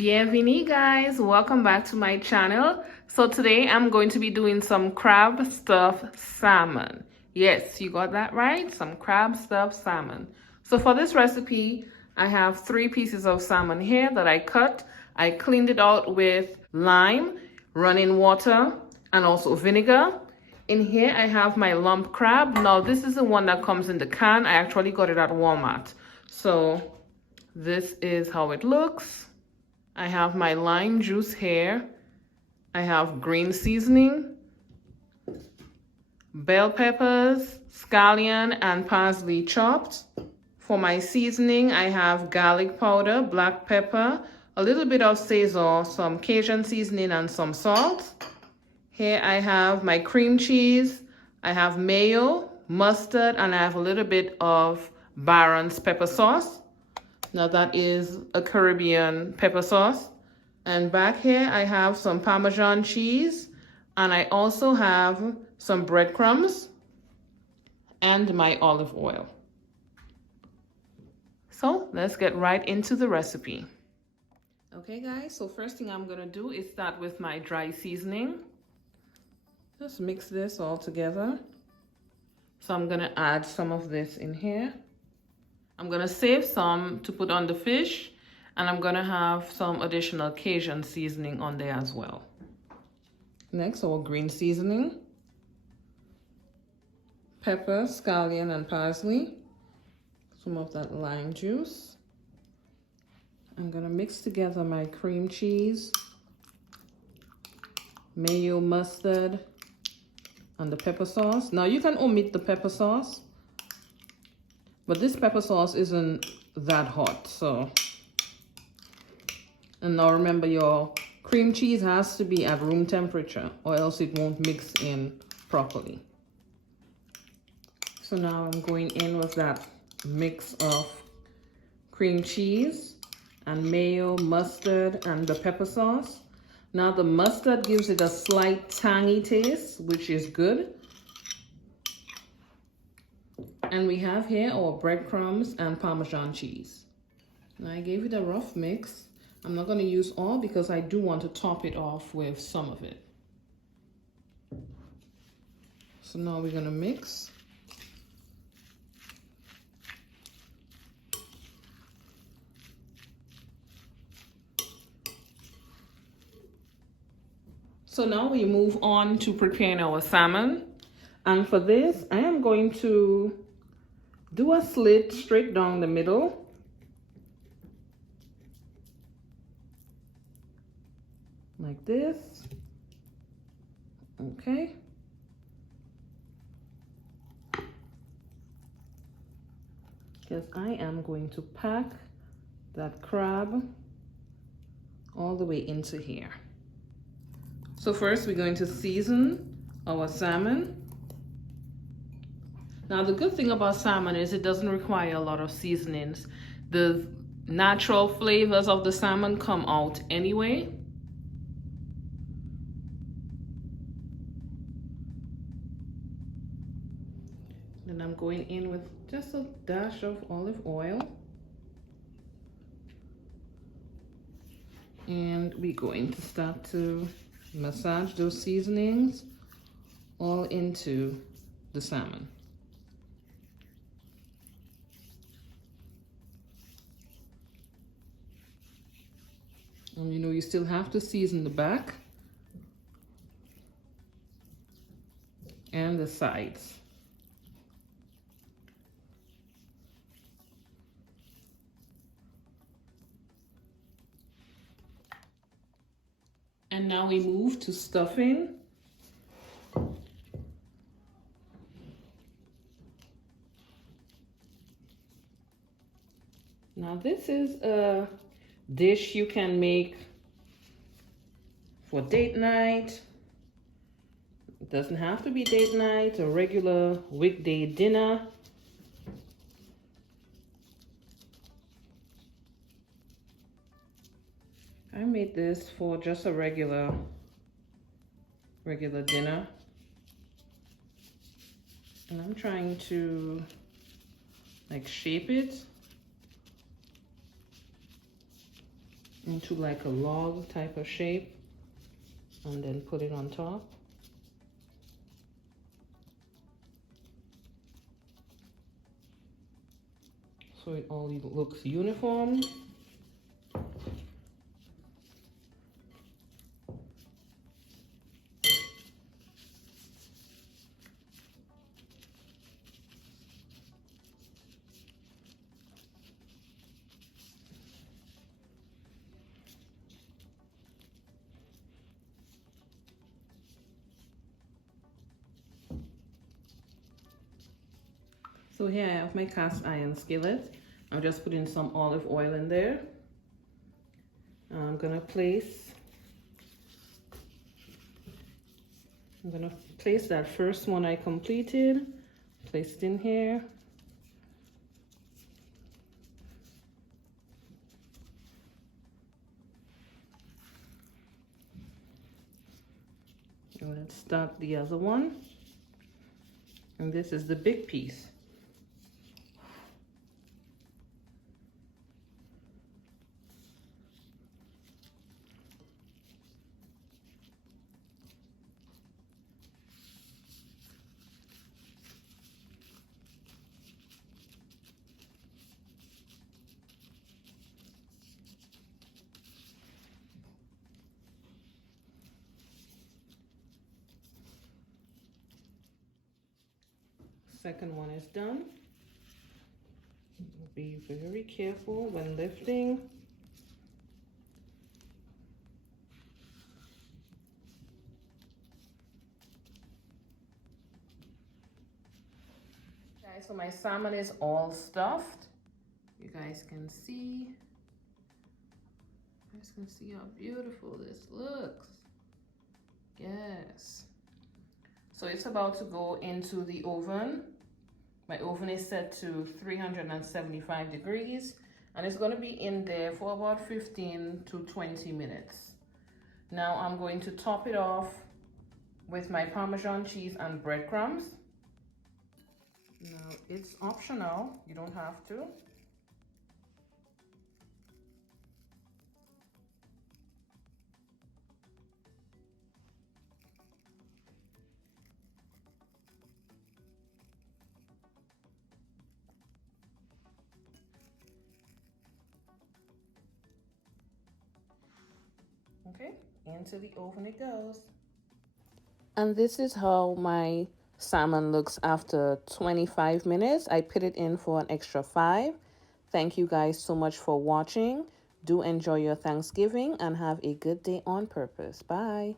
Bienvenue guys, welcome back to my channel. So today I'm going to be doing some crab stuffed salmon. Yes, you got that right, some crab stuffed salmon. So for this recipe, I have 3 pieces of salmon here that I cut. I cleaned it out with lime, running water, and also vinegar. In here I have my lump crab. Now this is the one that comes in the can. I actually got it at Walmart. So this is how it looks. I have my lime juice here. I have green seasoning, bell peppers, scallion, and parsley chopped. For my seasoning, I have garlic powder, black pepper, a little bit of sazon, some Cajun seasoning, and some salt. Here I have my cream cheese. I have mayo, mustard, and I have a little bit of Baron's pepper sauce. Now that is a Caribbean pepper sauce. And back here I have some Parmesan cheese, and I also have some breadcrumbs and my olive oil. So let's get right into the recipe. Okay guys, so first thing I'm gonna do is start with my dry seasoning. Just mix this all together. So I'm gonna add some of this in here. I'm gonna save some to put on the fish, and I'm gonna have some additional Cajun seasoning on there as well. Next, our green seasoning, pepper, scallion, and parsley, some of that lime juice. I'm gonna mix together my cream cheese, mayo, mustard, and the pepper sauce. Now you can omit the pepper sauce, but this pepper sauce isn't that hot, so. And now remember, your cream cheese has to be at room temperature or else it won't mix in properly. So now I'm going in with that mix of cream cheese and mayo, mustard, and the pepper sauce. Now the mustard gives it a slight tangy taste, which is good. And we have here our breadcrumbs and Parmesan cheese. Now I gave it a rough mix. I'm not going to use all because I do want to top it off with some of it. So now we're going to mix. So now we move on to preparing our salmon. And for this, I am going to do a slit straight down the middle. Like this. Okay. Because I am going to pack that crab all the way into here. So first we're going to season our salmon. Now the good thing about salmon is it doesn't require a lot of seasonings. The natural flavors of the salmon come out anyway. And I'm going in with just a dash of olive oil. And we're going to start to massage those seasonings all into the salmon. And you know, you still have to season the back and the sides. And now we move to stuffing. Now this is a dish you can make for date night. It doesn't have to be date night, a regular weekday dinner. I made this for just a regular dinner. And I'm trying to like shape it. into like a log type of shape and then put it on top. So it all looks uniform. So here I have my cast iron skillet. I'm just putting some olive oil in there. I'm gonna place that first one I completed, place it in here. And let's start the other one. And this is the big piece. Second one is done. Be very careful when lifting. Okay, so my salmon is all stuffed. You guys can see. You guys can see how beautiful this looks. Yes. So it's about to go into the oven. My oven is set to 375 degrees and it's going to be in there for about 15 to 20 minutes. Now I'm going to top it off with my Parmesan cheese and breadcrumbs. Now it's optional, you don't have to. Okay, into the oven it goes. And this is how my salmon looks after 25 minutes. I put it in for an extra 5. Thank you guys so much for watching. Do enjoy your Thanksgiving and have a good day on purpose. Bye.